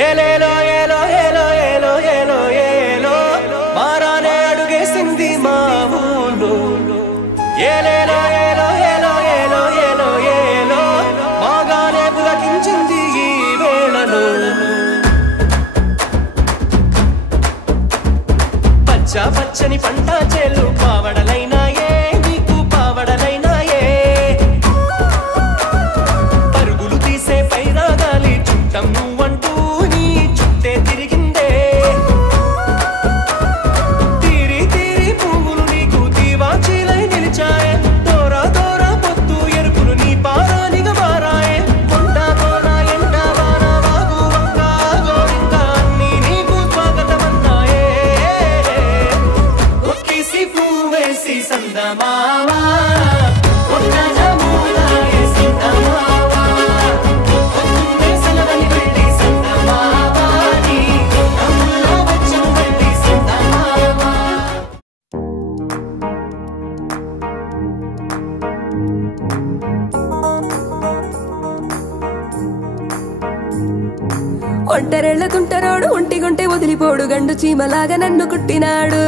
ఏలేలో ఏలో ఏలో ఏలో ఏలో ఏలో మారానే అడుగేసింది మా ఊళ్ళో ఏలేలో ఏలో ఏలో ఏలో ఏలో ఏలో మాగానే పులకించింది ఈ వేళలో పచ్చ పచ్చని పంట చేలు పావడలైనాయే నీకు పావడలైనాయే పరుగులు తీసే పైరాగాలి చుట్టం నువ్వంటూ నీ చుట్టే తిరిగిందే తీరి తీరి పువ్వులు నీకు దీవాచీలై నిలిచాయే దూరా దూరా పొత్తు ఎరుపులు నీ పారానిగా మారాయే కొండ కోన ఎండ వాన వాగు వంక గోరింక అన్నీ నీకు స్వాగతమన్నాయే ఒక్కేసి పువ్వేసి సందమావా ఒక్క జములాయే సందమావా ఒత్తునే సెలవని వెళ్ళి సందమావా నీ నవ్వుల్లో వచ్చం వెళ్ళి సందమావా ఒంటరెళ్ళ తుంటరోడు ఒంటిగుంటే వదిలిపోడు గండు చీమలాగా నన్ను కుట్టినాడు